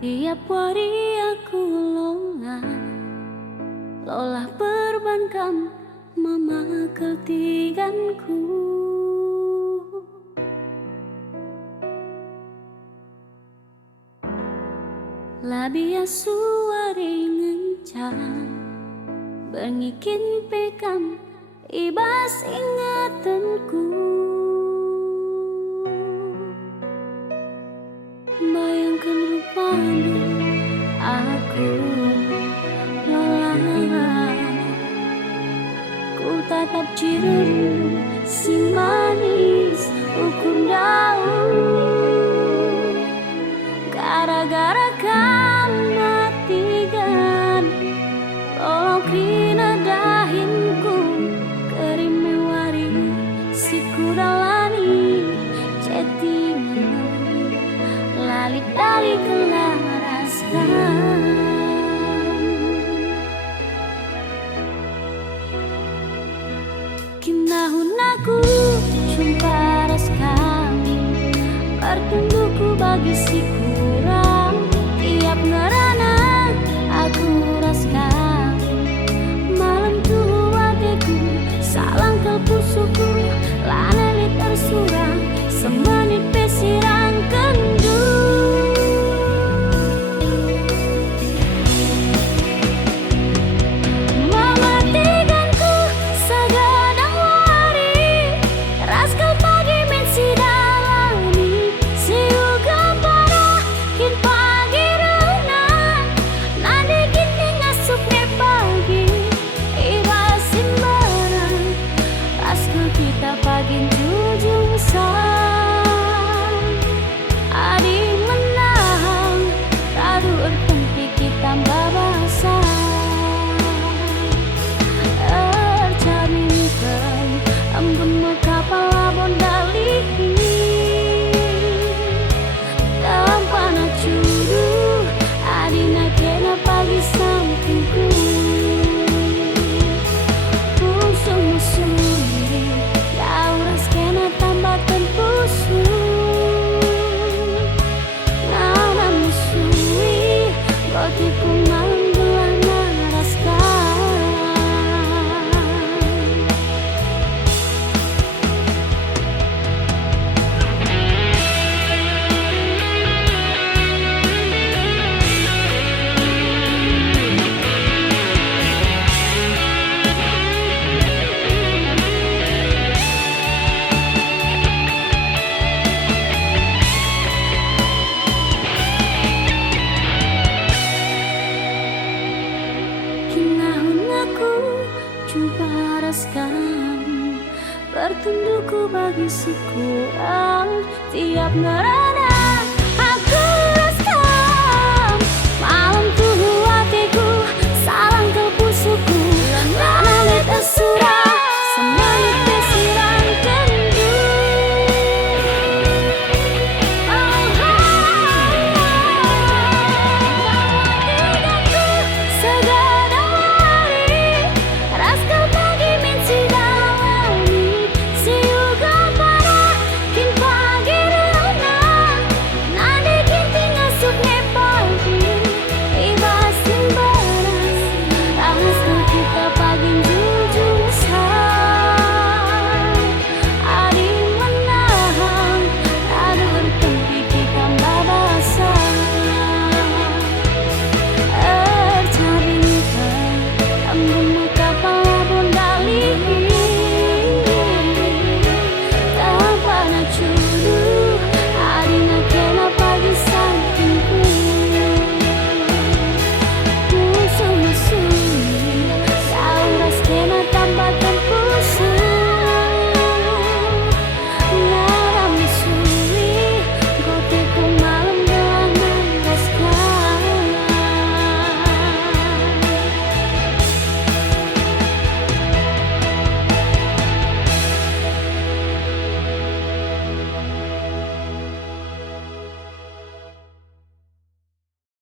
Tiap hari aku lolah perbankan mama ketiganku. Labia suari ngencang bengikin pekam ibas ingatanku. Bayangkan rupanya aku lelah, ku tatap cirum si manis ukur daun. Gara-gara kamatigan lolong kina dahinku kerim mewari si kudalani cetingan lalik dari kelaraskan. Kinahun aku jumpa raskami pertunduku bagi si kurang. Tiap ngerana aku raskam malam tuh hatiku salang ke pusuku lanelit tersurang semenit pesirang kendu. Mematikanku segadang wari raskal pagi mensi dalami siuga parah kin pagi renang nade gini ngasuk ne pagi irasin barang raskal kita pagi jujung sang adi menang radu ertempi kita babasa ercaminkan embun mekapala bondalihi tanpa nacuru adina kena pagi sampingku pusung musuri dauras kena tambahkan pusung nana musui gotiku malam bulan naraskan. Kinahun aku jumpa raskam pertunduku bagi si kurang. Tiap ngerana